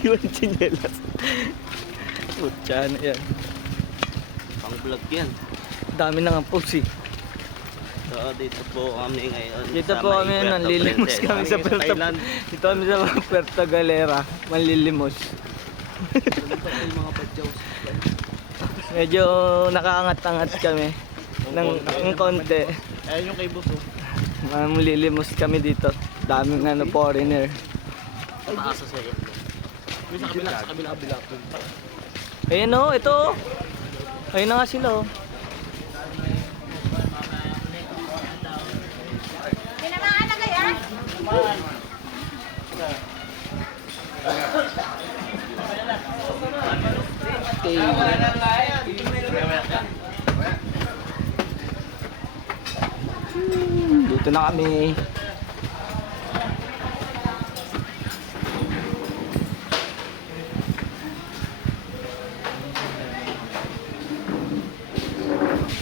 Iwan chinelas. Putya na yan. Pang vlog yan. Dami na nga post eh. So, dito po kami ngayon. Dito sa po kami, may Puerto nanlilimos Princesa. kami sa Puerto. Thailand. Dito kami sa Puerto Galera, manlilimos. Dito po yung mga badyaws. Medyo nakaangat-angat kami ng konti. Ayan yung kay Buso. Manlilimos kami dito. Daming foreigner. Pataasa sa iyo. Sa kabila. Ayun o, ito o. Ayun na nga sila o. Tinamaan na kaya? Okay. Dito na kami.